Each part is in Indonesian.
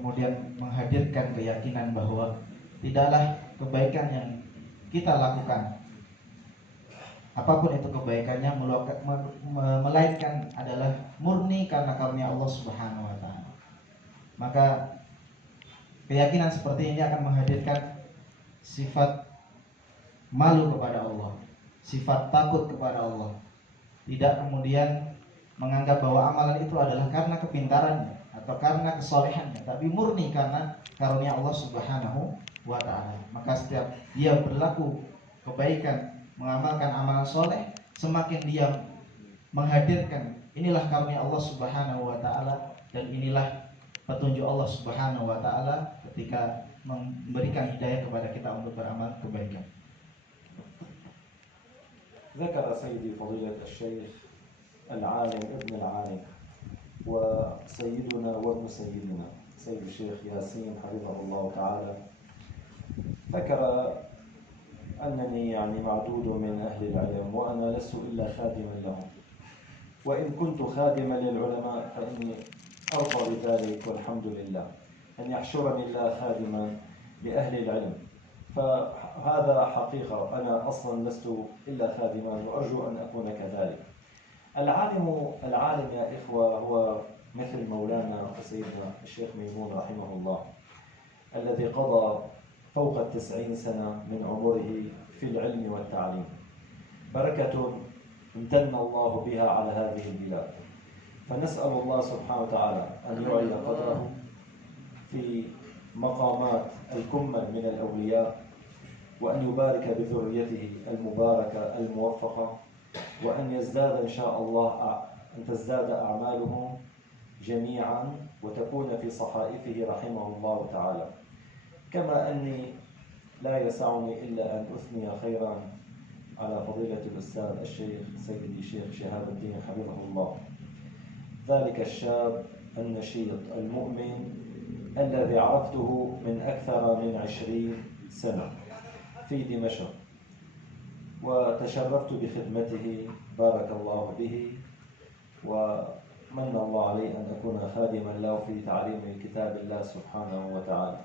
kemudian menghadirkan keyakinan bahwa tidaklah kebaikan yang kita lakukan, apapun itu kebaikannya, melainkan adalah murni karena karunia Allah Subhanahu wa taala. Maka keyakinan seperti ini akan menghadirkan sifat malu kepada Allah, sifat takut kepada Allah. Tidak kemudian menganggap bahwa amalan itu adalah karena kepintarannya atau karena kesolehannya, tapi murni karena karunia Allah Subhanahu wa ta'ala. Maka setiap dia berlaku kebaikan, mengamalkan amalan soleh, semakin dia menghadirkan inilah karunia Allah Subhanahu wa ta'ala, dan inilah petunjuk Allah Subhanahu wa ta'ala ketika memberikan hidayah kepada kita untuk beramal kebaikan. ذكر سيدي فضيلة الشيخ العالم ابن العالم وسيدنا وابن سيدنا سيد الشيخ ياسين حفظه الله تعالى، ذكر أنني معدود من أهل العلم، وأنا لست إلا خادما لهم، وإن كنت خادما للعلماء فإني أرضى بذلك والحمد لله، أن يحشرني الله خادما لأهل العلم، فهذا حقيقة، أنا أصلا لست إلا خادما وأرجو أن أكون كذلك. العالم يا إخوة هو مثل مولانا وسيدنا الشيخ ميمون رحمه الله، الذي قضى فوق 90 سنة من عمره في العلم والتعليم، بركة امتن الله بها على هذه البلاد، فنسأل الله سبحانه وتعالى أن يعلي قدره في مقامات الكمل من الأولياء، وأن يبارك بذريته المباركة الموفقة، وأن يزداد إن شاء الله أن تزداد أعمالهم جميعا وتكون في صحائفه رحمه الله تعالى. كما أني لا يسعني إلا أن أثني خيرا على فضيلة الأستاذ الشيخ سيدي الشيخ شهاب الدين حفظه الله، ذلك الشاب النشيط المؤمن الذي عرفته من أكثر من 20 سنة في دمشق، وتشرفت بخدمته، بارك الله به، ومن الله علي أن أكون خادما له في تعليم كتاب الله سبحانه وتعالى.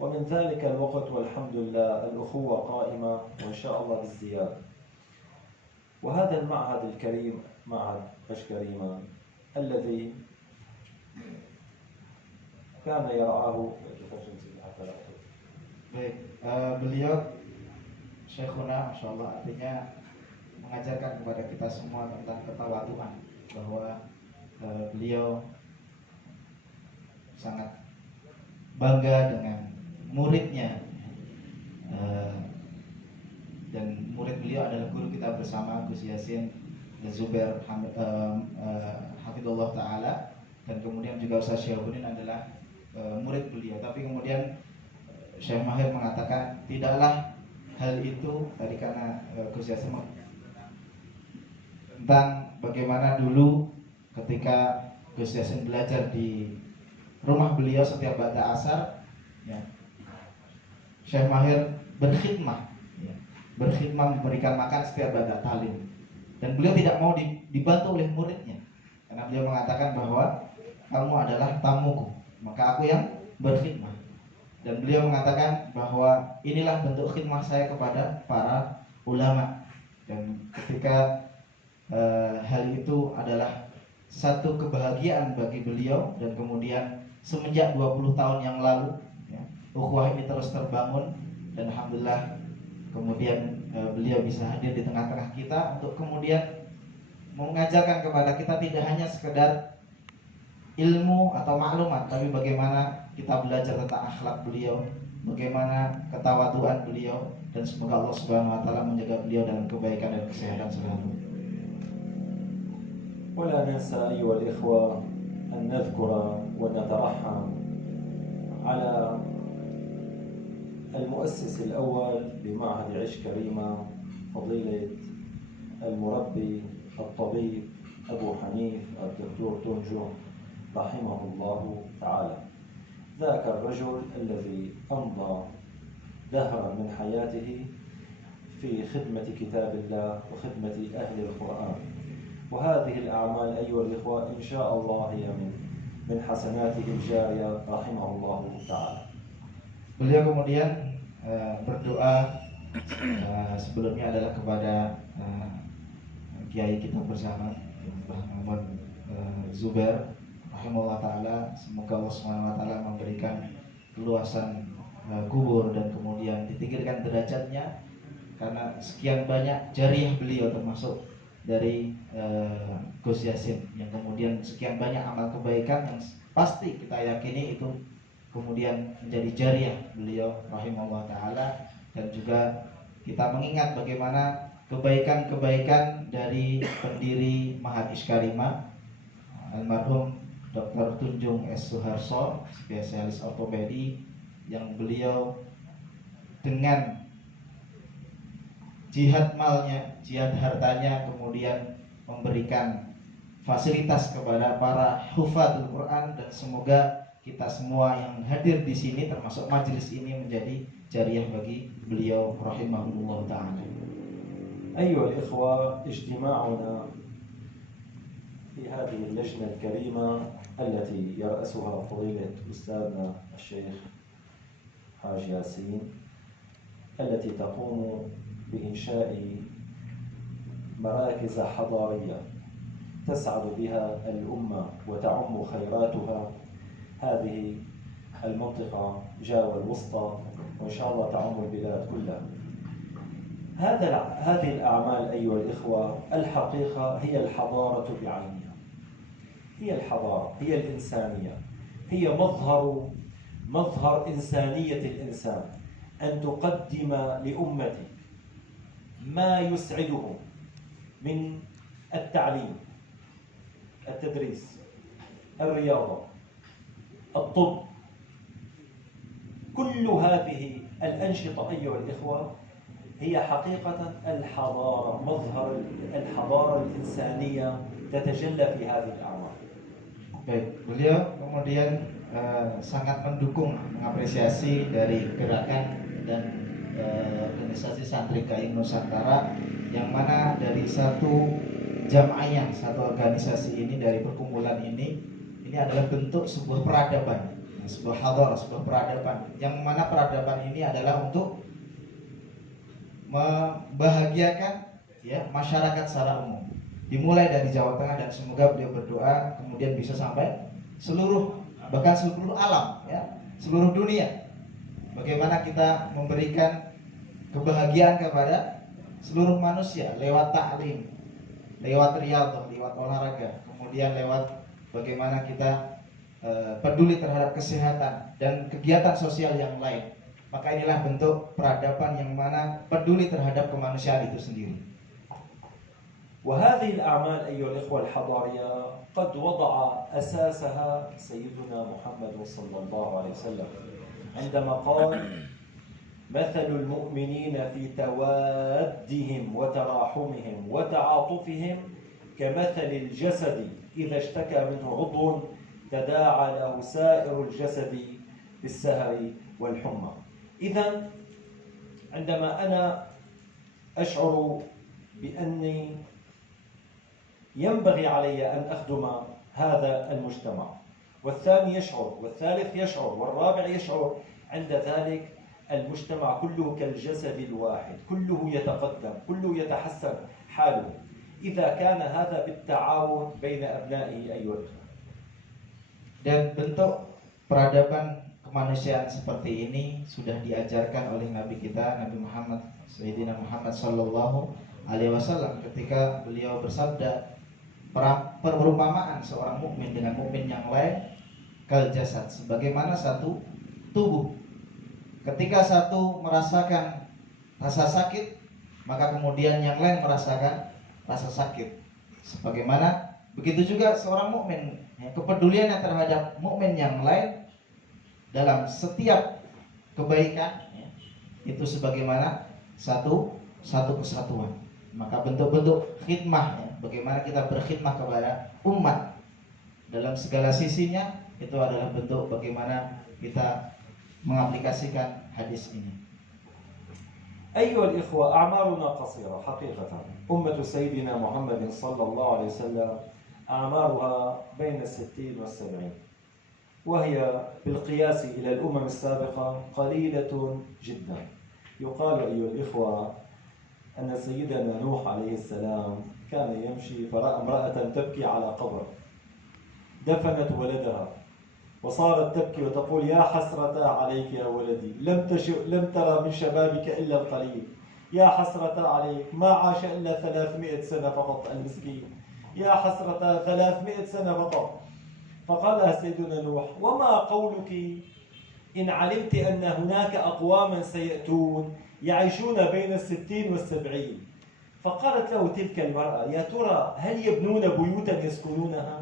ومن ذلك الوقت والحمد لله الأخوة قائمة وإن شاء الله بالزيادة. وهذا المعهد الكريم، معهد أشكريمان، الذي كان يرعاه beliau Syekhuna, Masya Allah, artinya mengajarkan kepada kita semua tentang ketawaduan, bahwa beliau sangat bangga dengan muridnya, dan murid beliau adalah guru kita bersama, Gus Yasin Zubair Hafidullah Ta'ala, dan kemudian juga Ustaz Syihabuddin adalah murid beliau. Tapi kemudian Syekh Mahir mengatakan tidaklah hal itu tadi, karena Gus Yasin tentang bagaimana dulu ketika Gus Yasin belajar di rumah beliau setiap ba'da asar, ya, Syekh Mahir berkhidmah, ya, berkhidmah memberikan makan setiap ba'da talim, dan beliau tidak mau dibantu oleh muridnya, karena beliau mengatakan bahwa kamu adalah tamuku, maka aku yang berkhidmah. Dan beliau mengatakan bahwa inilah bentuk khidmah saya kepada para ulama. Dan ketika hal itu adalah satu kebahagiaan bagi beliau, dan kemudian semenjak 20 tahun yang lalu, ya, ukhuwah ini terus terbangun, dan alhamdulillah kemudian beliau bisa hadir di tengah-tengah kita untuk kemudian mengajarkan kepada kita tidak hanya sekedar ilmu atau maklumat, tapi bagaimana kita belajar tentang akhlak beliau, bagaimana ketawaduan beliau, dan semoga Allah Subhanahu wa taala menjaga beliau dalam kebaikan dan kesehatan selalu. ولا ننسى أيها الإخوة أن نذكر ونترحم على المؤسس الأول لمعهد عيش كريمة، فضيلة المربي الطبيب أبو حنيف الدكتور تونجو رحمه الله تعالى. ذاك الرجل الذي أمضى دهرا من حياته في خدمة كتاب الله وخدمة أهل القرآن، وهذه الأعمال أيها الإخوة إن شاء الله هي من من حسناته الجارية رحمه الله تعالى. Beliau kemudian berdoa sebelumnya adalah kepada kiai kita bersama Mbah Muhammad Zubair rahimahullah taala, semoga Allah Subhanahu wa taala memberikan keluasan kubur dan kemudian ditinggikan derajatnya, karena sekian banyak jariah beliau termasuk dari Gus Yassin yang kemudian sekian banyak amal kebaikan yang pasti kita yakini itu kemudian menjadi jariah beliau rahimahullah taala. Dan juga kita mengingat bagaimana kebaikan-kebaikan dari pendiri Mahat Iskarima almarhum Dr. Tunjung S. Suharso, spesialis ortopedi, yang beliau dengan jihad malnya, jihad hartanya, kemudian memberikan fasilitas kepada para hufadzul Quran, dan semoga kita semua yang hadir di sini termasuk majelis ini menjadi jariah bagi beliau rahimahullah ta'ala. أيها الإخوة، اجتماعنا في هذه اللجنة الكريمة التي يرأسها فضيلة أستاذنا الشيخ حاج ياسين، التي تقوم بإنشاء مراكز حضارية تسعد بها الأمة وتعم خيراتها هذه المنطقة جاوة الوسطى، وإن شاء الله تعم البلاد كلها. هذه الأعمال أيها الإخوة الحقيقة هي الحضارة بعينها، هي الحضارة، هي الإنسانية، هي مظهر إنسانية الإنسان، أن تقدم لأمتك ما يسعدهم من التعليم، التدريس، الرياضة، الطب. كل هذه الأنشطة أيها الإخوة هي حقيقة الحضارة، مظهر الحضارة الإنسانية تتجلى في هذه الأعمال. Baik, beliau kemudian sangat mendukung, mengapresiasi dari gerakan dan organisasi Santri Kaim Nusantara, yang mana dari satu jam'iyah, satu organisasi ini, dari perkumpulan ini adalah bentuk sebuah peradaban, sebuah hadarah, sebuah peradaban, yang mana peradaban ini adalah untuk membahagiakan ya masyarakat secara umum, dimulai dari Jawa Tengah, dan semoga beliau berdoa kemudian bisa sampai seluruh, bahkan seluruh alam ya, seluruh dunia. Bagaimana kita memberikan kebahagiaan kepada seluruh manusia lewat ta'lim, lewat riyadhah, lewat olahraga, kemudian lewat bagaimana kita peduli terhadap kesehatan dan kegiatan sosial yang lain. Maka inilah bentuk peradaban yang mana peduli terhadap kemanusiaan itu sendiri. وهذه الأعمال أيها الإخوة الحضارية قد وضع أساسها سيدنا محمد صلى الله عليه وسلم عندما قال: مثل المؤمنين في توادهم وتراحمهم وتعاطفهم كمثل الجسد إذا اشتكى منه عضو تداعى له سائر الجسد بالسهر والحمى. إذن عندما أنا أشعر بأني ينبغي علي أن أخدم هذا المجتمع، والثاني يشعر، والثالث يشعر، والرابع يشعر، عند ذلك المجتمع كله كالجسد الواحد، كله يتقدم، كله يتحسن حاله إذا كان هذا بالتعاون بين أبنائه أيها الأخوة. Dan bentuk peradaban kemanusiaan seperti ini sudah diajarkan oleh Nabi kita, Nabi Muhammad, Sayyidina Muhammad Sallallahu Alaihi Wasallam, ketika beliau bersabda, perumpamaan seorang mukmin dengan mukmin yang lain kal jasad, sebagaimana satu tubuh. Ketika satu merasakan rasa sakit, maka kemudian yang lain merasakan rasa sakit. Sebagaimana begitu juga seorang mukmin, ya, kepeduliannya terhadap mukmin yang lain dalam setiap kebaikan, ya, itu sebagaimana satu kesatuan. Maka bentuk-bentuk khidmah, ya, bagaimana kita berkhidmah kepada umat dalam segala sisinya, itu adalah bentuk bagaimana kita mengaplikasikan hadis ini. أيها الإخوة، أعمارنا قصيرة حقيقة. أمة سيدنا محمد صلى الله عليه وسلم أعمارها بين 60 و70. وهي بالقياس إلى الأمم السابقة قليلة جدا. يقال أيها الإخوة أن سيدنا نوح عليه السلام كان يمشي فرأى امرأة تبكي على قبر، دفنت ولدها وصارت تبكي وتقول: يا حسرة عليك يا ولدي، لم ترى من شبابك إلا القليل، يا حسرة عليك، ما عاش إلا 300 سنة فقط المسكين، يا حسرة 300 سنة فقط. فقال سيدنا نوح: وما قولك إن علمت أن هناك أقواما سيأتون يعيشون بين 60 و70؟ فقالت له تلك المرأة: يا ترى هل يبنون بيوتا يسكنونها؟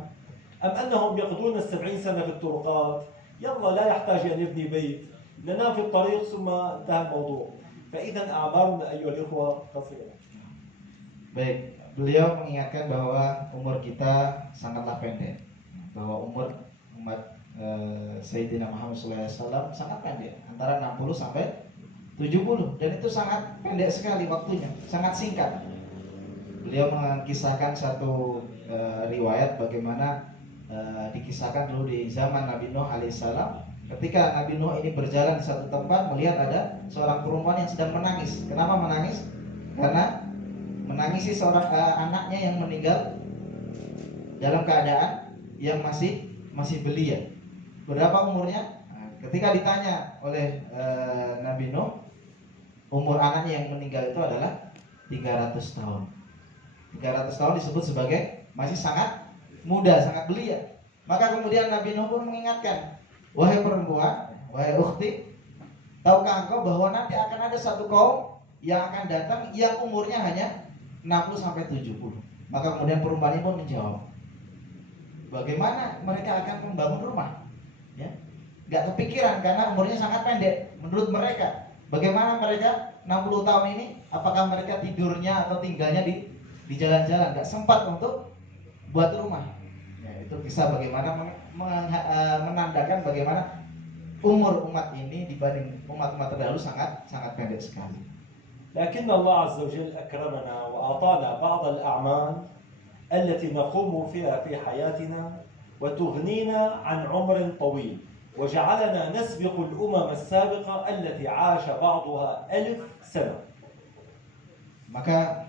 أم أنهم يقضون 70 سنة في الطرقات؟ يلا لا يحتاج أن يبني بيت، ننام في الطريق ثم انتهى الموضوع. فإذا أعمارنا أيها الإخوة قصيرة. Baik, beliau mengingatkan bahwa umur kita sangatlah pendek, bahwa umur umat Sayyidina Muhammad SAW sangat pendek, antara 60 sampai 70, dan itu sangat pendek sekali waktunya, sangat singkat. Beliau mengisahkan satu riwayat bagaimana dikisahkan dulu di zaman Nabi Nuh alaihissalam, ketika Nabi Nuh ini berjalan di satu tempat melihat ada seorang perempuan yang sedang menangis. Kenapa menangis? Karena menangisi seorang anaknya yang meninggal dalam keadaan yang masih belia. Berapa umurnya? Nah, ketika ditanya oleh Nabi Nuh, umur anaknya yang meninggal itu adalah 300 tahun. 300 tahun disebut sebagai masih sangat muda, sangat belia. Maka kemudian Nabi Nuh pun mengingatkan, wahai perempuan, wahai ukhti, tahukah engkau bahwa nanti akan ada satu kaum yang akan datang yang umurnya hanya 60 sampai 70. Maka kemudian perempuan ini pun menjawab, bagaimana mereka akan membangun rumah? Ya, nggak kepikiran karena umurnya sangat pendek. Menurut mereka, bagaimana mereka 60 tahun ini, apakah mereka tidurnya atau tinggalnya di jalan-jalan, nggak sempat untuk buat rumah. Ya, itu kisah bagaimana menandakan bagaimana umur umat ini dibanding umat-umat terdahulu sangat pendek sekali. لكن الله عز وجل أكرمنا وأعطانا بعض الأعمال التي نقوم فيها في حياتنا وتغنينا عن عمر طويل، وجعلنا نسبق الأمم السابقة التي عاش بعضها 1000 سنة. Maka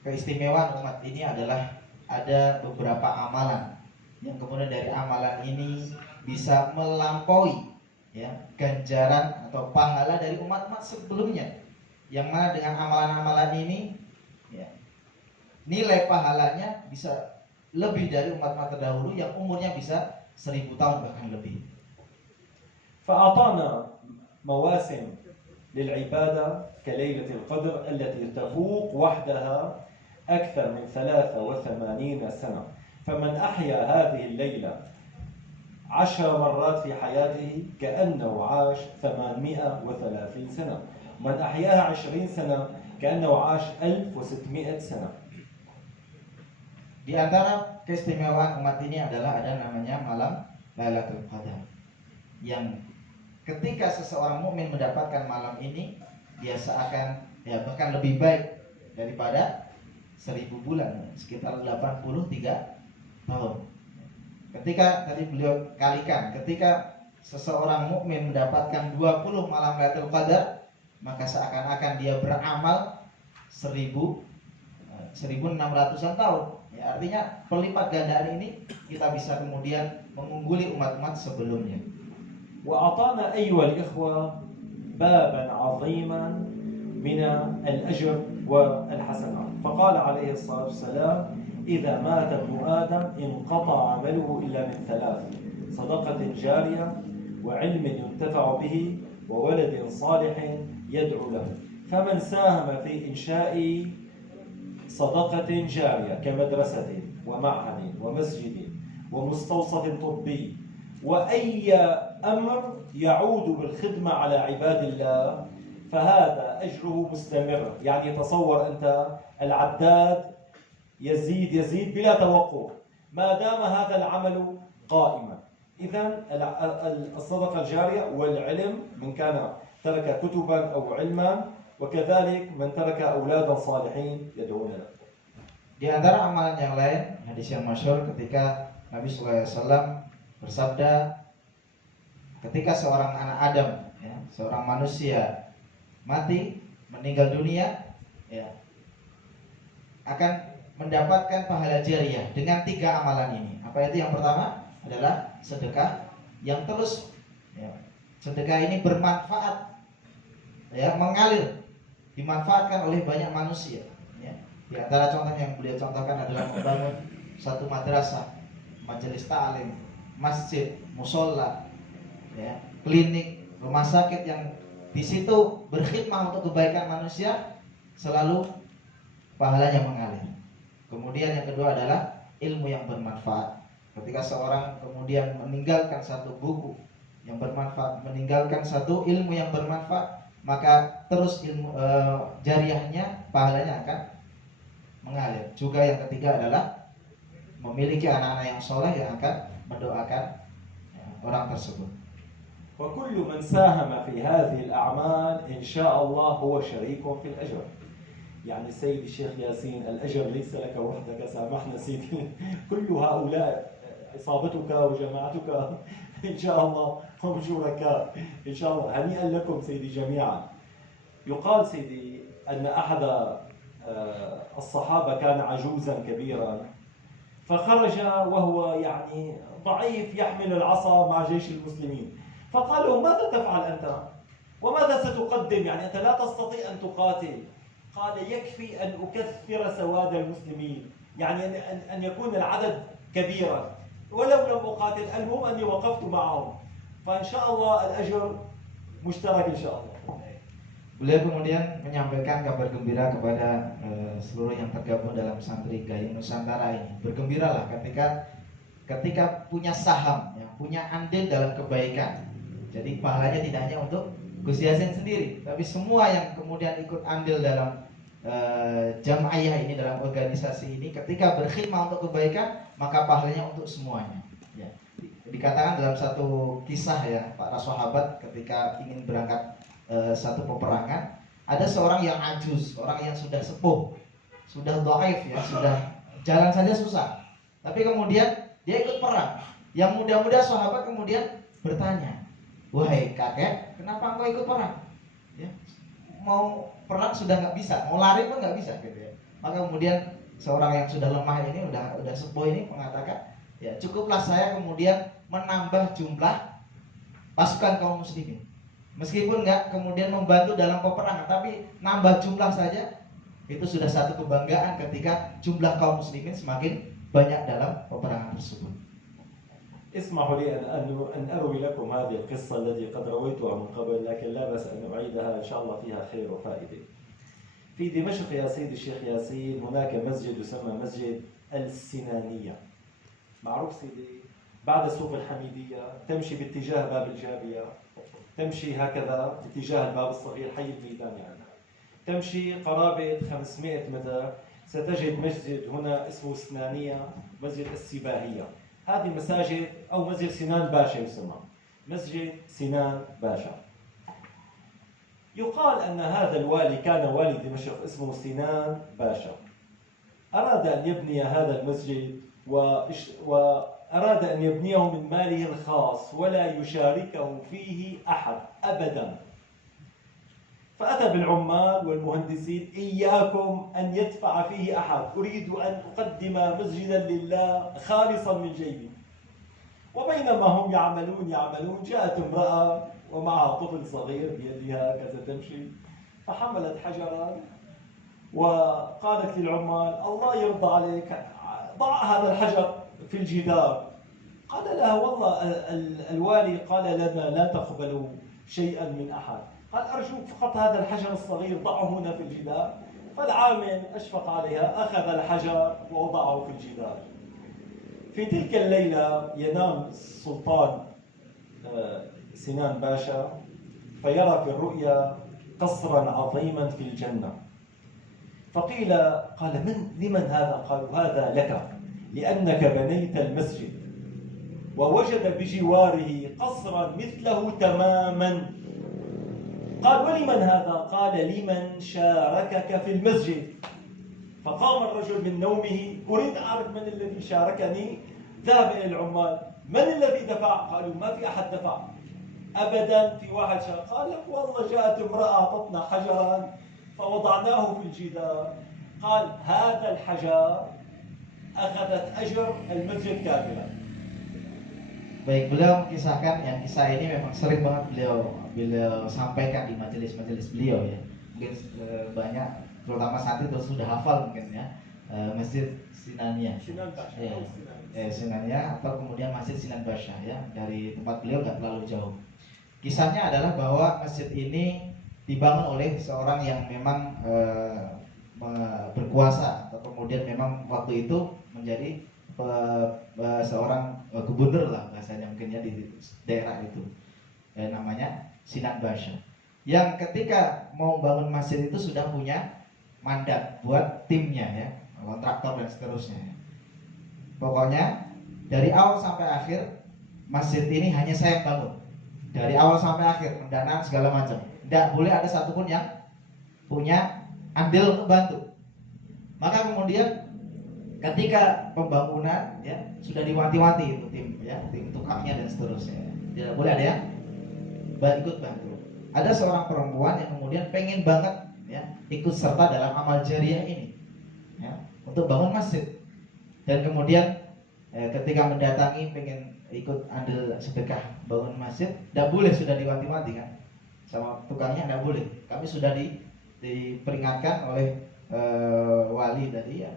keistimewaan umat ini adalah ada beberapa amalan yang kemudian dari amalan ini bisa melampaui ya ganjaran atau pahala dari umat-umat sebelumnya, yang mana dengan amalan-amalan ini ya, nilai pahalanya bisa lebih dari umat-umat terdahulu yang umurnya bisa 1000 tahun bahkan lebih. فأعطانا مواسم للعبادة كليلة القدر التي تفوق وحدها أكثر من 83 سنة، فمن أحيا هذه الليلة 10 مرات في حياته كأنه عاش 830 سنة، ومن أحياها 20 سنة كأنه عاش 1600 سنة. Di antara keistimewaan umat ini adalah ada namanya malam Lailatul Qadar, yang ketika seseorang mukmin mendapatkan malam ini, dia seakan ya bahkan lebih baik daripada 1000 bulan, sekitar 83 tahun. Ketika tadi beliau kalikan, ketika seseorang mukmin mendapatkan 20 malam Lailatul Qadar, maka seakan-akan dia beramal 1600-an tahun. Ya, artinya pelipat gandaan ini kita bisa kemudian mengungguli umat-umat sebelumnya. وأعطانا أيها الإخوة بابا عظيما من الأجر والحسنات، فقال عليه الصلاة والسلام: إذا مات ابن آدم انقطع عمله إلا من 3: صدقة جارية، وعلم ينتفع به، وولد صالح يدعو له. فمن ساهم في إنشاء صدقة جارية كمدرسة ومعهد ومسجد ومستوصف طبي وأي أمر يعود بالخدمة على عباد الله، فهذا أجره مستمر. يعني تصور أنت العداد يزيد بلا توقف ما دام هذا العمل قائما. إذن الصدقة الجارية والعلم، من كان ترك كتبا أو علما، وكذلك من ترك أولادا صالحين يدعون له. Di antara amalan yang lain, hadis yang masyhur ketika Nabi SAW bersabda, ketika seorang anak Adam, ya, seorang manusia mati, meninggal dunia, ya, akan mendapatkan pahala jariah dengan 3 amalan ini. Apa itu? Yang pertama adalah sedekah yang terus, ya, sedekah ini bermanfaat, ya, mengalir, dimanfaatkan oleh banyak manusia, ya. Di antara contoh yang beliau contohkan adalah membangun satu madrasah, majelis ta'lim, masjid, musola, ya, klinik, rumah sakit yang di situ berkhidmah untuk kebaikan manusia, selalu pahalanya mengalir. Kemudian yang kedua adalah ilmu yang bermanfaat. Ketika seorang kemudian meninggalkan satu buku yang bermanfaat, meninggalkan satu ilmu yang bermanfaat, maka terus ilmu jariahnya, pahalanya akan mengalir. Juga yang ketiga adalah memiliki anak-anak yang soleh yang akan mendoakan, ya, orang tersebut. وكل من ساهم في هذه الأعمال إن شاء الله هو شريك في الأجر. يعني سيدي الشيخ ياسين، الأجر ليس لك وحدك، سامحنا سيدي، كل هؤلاء إصابتك وجماعتك إن شاء الله هم شركاء إن شاء الله. هنيئا لكم سيدي جميعا. يقال سيدي أن أحد الصحابة كان عجوزا كبيرا، فخرج وهو يعني ضعيف يحمل العصا مع جيش المسلمين، فقال له: ماذا تفعل أنت؟ وماذا ستقدم؟ يعني أنت لا تستطيع أن تقاتل. قال: يكفي أن أكثر سواد المسلمين، يعني أن يكون العدد كبيرا ولو لم أقاتل، المهم أني وقفت معهم، فإن شاء الله الأجر مشترك إن شاء الله. Beliau kemudian menyampaikan kabar gembira kepada seluruh yang tergabung dalam santri Gayung Nusantara ini. Bergembiralah ketika punya saham, yang punya andil dalam kebaikan. Jadi pahalanya tidak hanya untuk Gus Yasin sendiri, tapi semua yang kemudian ikut andil dalam jamaiyah ini, dalam organisasi ini, ketika berkhidmah untuk kebaikan, maka pahalanya untuk semuanya. Ya. Dikatakan dalam satu kisah, ya, para sahabat ketika ingin berangkat satu peperangan, ada seorang yang ajuz, orang yang sudah sepuh, sudah dhaif, ya, sudah jalan saja susah, tapi kemudian dia ikut perang. Yang muda-muda sahabat kemudian bertanya, "Wahai kakek, kenapa engkau ikut perang? Ya, mau perang sudah nggak bisa, mau lari pun nggak bisa," gitu ya. Maka kemudian seorang yang sudah lemah ini, udah sepuh ini mengatakan, "Ya, cukuplah saya kemudian menambah jumlah pasukan kaum muslimin. Meskipun nggak kemudian membantu dalam peperangan, tapi nambah jumlah saja, itu sudah satu kebanggaan ketika jumlah kaum muslimin semakin banyak dalam peperangan tersebut." اسمحوا لي أن أروي لكم هذه القصة التي قد رويتها من قبل، لكن لا بأس أن أعيدها، إن شاء الله فيها خير وفائدة. في دمشق يا سيدي الشيخ ياسين هناك مسجد يسمى مسجد السنانية، معروف سيدي، بعد سوق الحميدية تمشي باتجاه باب الجابية، تمشي هكذا باتجاه الباب الصغير حي الميدان، يعني تمشي قرابة 500 متر ستجد مسجد هنا اسمه سنانية، مسجد السباهية. هذه مساجد أو مسجد سنان باشا يسمى، مسجد سنان باشا. يقال أن هذا الوالي كان والي دمشق اسمه سنان باشا، أراد أن يبني هذا المسجد وأراد أن يبنيه من ماله الخاص ولا يشاركه فيه أحد أبدا. فأتى بالعمال والمهندسين: إياكم أن يدفع فيه أحد، أريد أن أقدم مسجدا لله خالصا من جيبي. وبينما هم يعملون جاءت امرأة ومعها طفل صغير بيدها كذا تمشي، فحملت حجرا وقالت للعمال: الله يرضى عليك، ضع هذا الحجر في الجدار. قال لها: والله الوالي قال لنا لا تقبلوا شيئا من أحد، قال: أرجوك فقط هذا الحجر الصغير ضعه هنا في الجدار. فالعامل أشفق عليها، أخذ الحجر ووضعه في الجدار. في تلك الليلة ينام السلطان سنان باشا فيرى في الرؤيا قصرا عظيما في الجنة. فقيل: قال لمن هذا؟ قالوا: هذا لك، لأنك بنيت المسجد. ووجد بجواره قصرا مثله تماما. قال: ولمن هذا؟ قال: لمن شاركك في المسجد. فقام الرجل من نومه: أريد أعرف من الذي شاركني. ذهب إلى العمال: من الذي دفع؟ قالوا: ما في أحد دفع. أبدا. في واحد قال لك والله جاءت امرأة أعطتنا حجرا فوضعناه في الجدار. قال هذا الحجر أخذت أجر المسجد كاملا. Baik, beliau mengisahkan yang kisah ini memang sering banget beliau sampaikan di majelis-majelis beliau ya. Mungkin banyak, terutama santri terus sudah hafal mungkin ya. Masjid Sinania, Sinania atau kemudian Masjid Sinan Basyah ya, dari tempat beliau nggak terlalu jauh. Kisahnya adalah bahwa masjid ini dibangun oleh seorang yang memang berkuasa atau kemudian memang waktu itu menjadi seorang gubernur lah bahasanya mungkin ya di daerah itu, namanya Sinan Basyah, yang ketika mau bangun masjid itu sudah punya mandat buat timnya ya, kontraktor dan seterusnya. Pokoknya dari awal sampai akhir masjid ini hanya saya bangun, dari awal sampai akhir, pendanaan segala macam, tidak boleh ada satupun yang punya andil untuk bantu. Maka kemudian ketika pembangunan ya sudah diwanti-wanti itu tim ya, tim tukangnya dan seterusnya, tidak boleh ada yang ikut bantu. Ada seorang perempuan yang kemudian pengen banget ya ikut serta dalam amal jariah ini ya, untuk bangun masjid. Dan kemudian ketika mendatangi pengen ikut andil sedekah bangun masjid, tidak boleh, sudah diwanti-wanti kan sama tukangnya, tidak boleh. Kami sudah diperingatkan oleh wali tadi ya,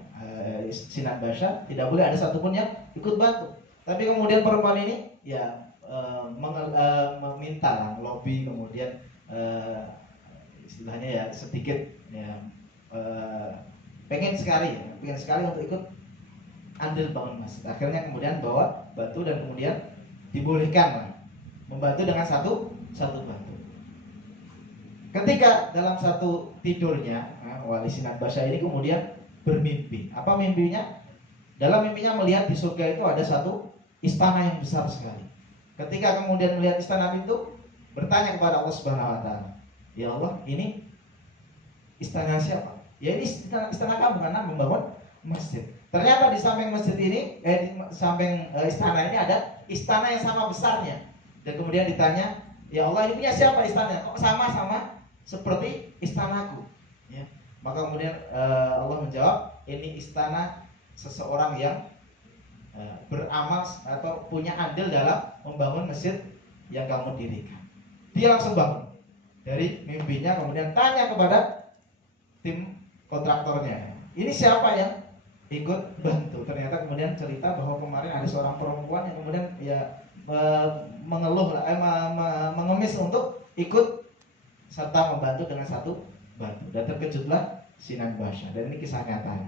Sinan Basyah, tidak boleh ada satupun yang ikut bantu. Tapi kemudian perempuan ini ya meminta lah, lobby, kemudian istilahnya ya sedikit ya pengen sekali untuk ikut andil bangun masjid. Akhirnya kemudian bawa batu dan kemudian dibolehkan lah membantu dengan satu batu. Ketika dalam satu tidurnya, wali Sinan Basyah ini kemudian bermimpi. Apa mimpinya? Dalam mimpinya melihat di surga itu ada satu istana yang besar sekali. Ketika kemudian melihat istana itu, bertanya kepada Allah Subhanahu Wa Taala, ya Allah, ini istana siapa? Ya ini istana kamu, karena membangun masjid. Ternyata di samping masjid ini, di samping istana ini ada istana yang sama besarnya. Dan kemudian ditanya, ya Allah, ini punya siapa istananya? Kok sama seperti istanaku? Ya. Maka kemudian Allah menjawab, ini istana seseorang yang beramal atau punya andil dalam membangun masjid yang kamu dirikan. Dia langsung bangun dari mimpinya, kemudian tanya kepada tim kontraktornya, ini siapa yang ikut bantu? Ternyata kemudian cerita bahwa kemarin ada seorang perempuan yang kemudian ya mengeluh, mengemis untuk ikut serta membantu dengan satu batu, dan terkejutlah Sinan Basyah. Dan ini kisah nyata.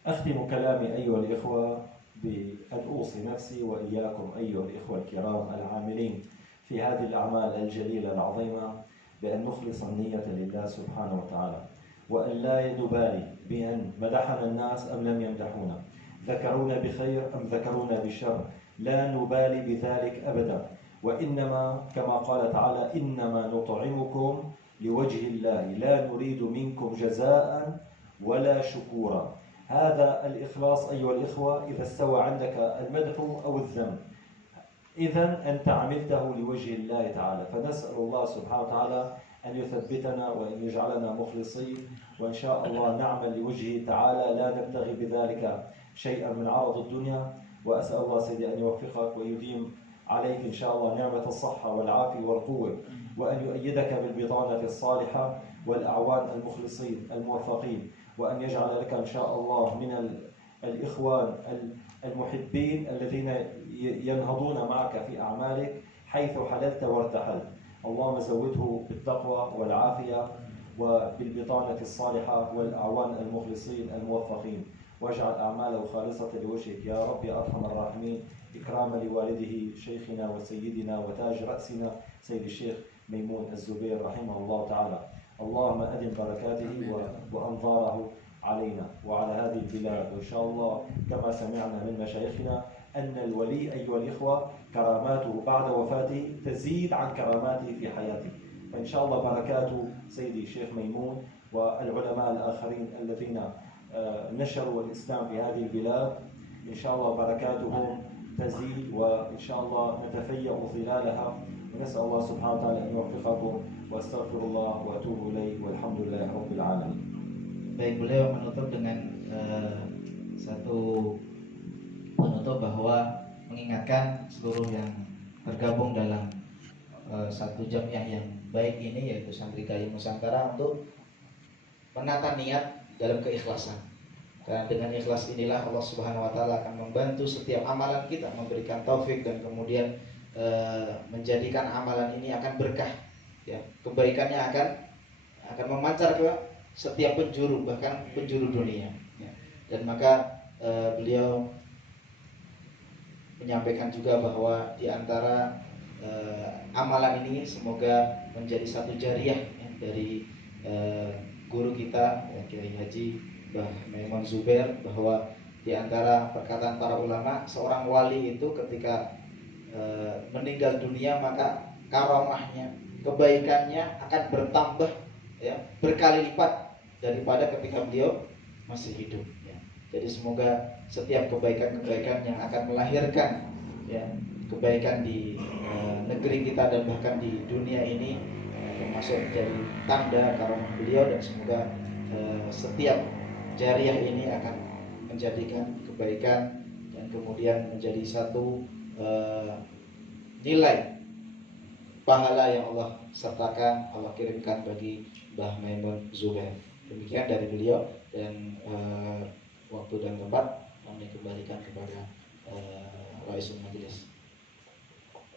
أختم كلامي أيها الإخوة بأن أوصي نفسي وإياكم أيها الإخوة الكرام العاملين في هذه الأعمال الجليلة العظيمة بأن نخلص النية لله سبحانه وتعالى، وأن لا نبالي بأن مدحنا الناس أم لم يمدحونا، ذكرونا بخير أم ذكرونا بشر، لا نبالي بذلك أبدا. وإنما كما قال تعالى إنما نطعمكم لوجه الله لا نريد منكم جزاء ولا شكورا. هذا الإخلاص أيها الإخوة إذا استوى عندك المدح أو الذم، إذا أنت عملته لوجه الله تعالى. فنسأل الله سبحانه وتعالى أن يثبتنا وأن يجعلنا مخلصين، وإن شاء الله نعمل لوجهه تعالى لا نبتغي بذلك شيئا من عرض الدنيا. وأسأل الله سيدي أن يوفقك ويديم عليك إن شاء الله نعمة الصحة والعافية والقوة، وأن يؤيدك بالبطانة الصالحة والأعوان المخلصين الموفقين، وأن يجعل لك إن شاء الله من الإخوان المحبين الذين ينهضون معك في أعمالك حيث حللت وارتحلت. اللهم زوده بالتقوى والعافية وبالبطانة الصالحة والأعوان المخلصين الموفقين، واجعل أعماله خالصة لوجهك يا رب يا أرحم الراحمين، إكراما لوالده شيخنا وسيدنا وتاج رأسنا سيد الشيخ ميمون الزبير رحمه الله تعالى. اللهم أدم بركاته وأنظاره علينا وعلى هذه البلاد. وإن شاء الله كما سمعنا من مشايخنا أن الولي أيها الإخوة كراماته بعد وفاته تزيد عن كراماته في حياته. فإن شاء الله بركات سيدي الشيخ ميمون والعلماء الآخرين الذين نشروا الإسلام في هذه البلاد إن شاء الله بركاتهم تزيد، وإن شاء الله نتفيأ ظلالها، نسأل الله سبحانه وتعالى أن يوفقكم وأستغفر الله وأتوب إليه والحمد لله رب العالمين. Baik, beliau menutup dengan satu penutup bahwa mengingatkan seluruh yang tergabung dalam satu jamiah yang baik ini, yaitu Santri Kayu Nusantara, untuk menata niat dalam keikhlasan. Karena dengan ikhlas inilah Allah Subhanahu wa taala akan membantu setiap amalan kita, memberikan taufik dan kemudian menjadikan amalan ini akan berkah. Ya, kebaikannya akan memancar ke setiap penjuru, bahkan penjuru dunia. Ya. Dan maka beliau menyampaikan juga bahwa di antara amalan ini semoga menjadi satu jariah ya, dari guru kita ya, Kiai Haji Mbah Maimun Zubair, bahwa di antara perkataan para ulama, seorang wali itu ketika meninggal dunia maka karomahnya, kebaikannya akan bertambah ya, berkali lipat daripada ketika beliau masih hidup ya. Jadi semoga setiap kebaikan-kebaikan yang akan melahirkan ya, kebaikan di negeri kita dan bahkan di dunia ini termasuk jadi tanda karomah beliau, dan semoga setiap jariah ini akan menjadikan kebaikan dan kemudian menjadi satu nilai pahala yang Allah sertakan, Allah kirimkan bagi Mbah Maimun Zubair. Demikian dari beliau, dan waktu dan tempat kami kembalikan kepada Raisul Majelis.